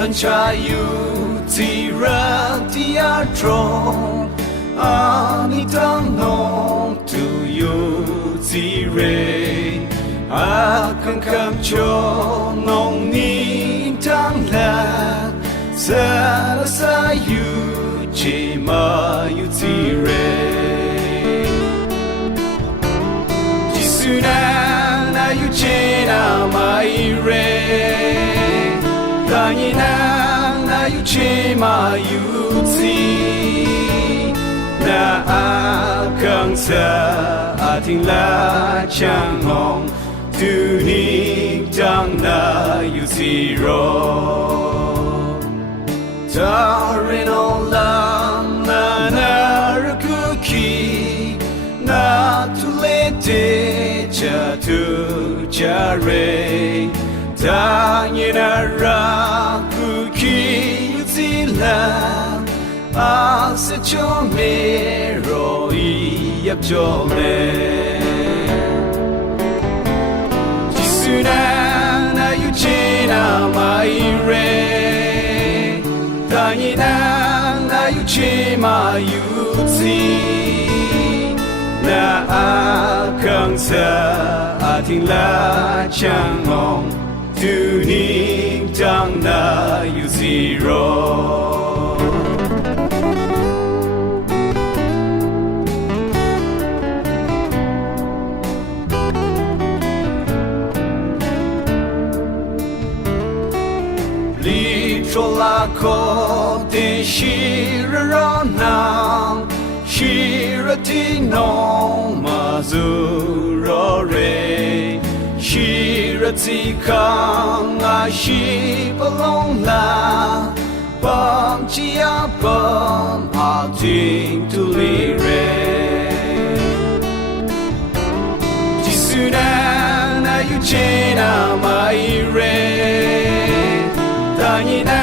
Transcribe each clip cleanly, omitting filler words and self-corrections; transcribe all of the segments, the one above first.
sunshine you tira tia tron ani tang no to you tire a kan kam cho nong ni tang la sa you che ma you tire jisuna na you che na mai re Danyina na you che ma you zi na akang sa ating la chang hong tu ni dang na you zero Darin on lang na narakuki na tulete cha tu jare Danyina rakuki yuzila Asa chome roi yap chome Jisuna na yuchena mai re Danyina na yuche ma yuzi Na akang sa ating la chang hong Tu ning tang na you zero Litrola ko de shira na shirati no mazuro re Shirati kang a shi belong la Bam chia bam a ting tu li re Jisuna na you chena mai re Danyina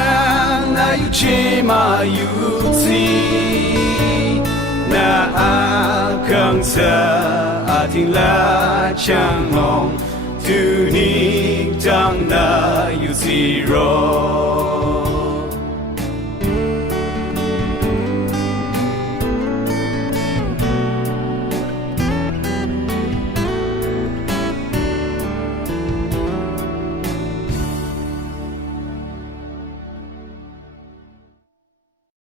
na you che ma you zi Na akang sa ating la chang hong Tu ni dang na you zero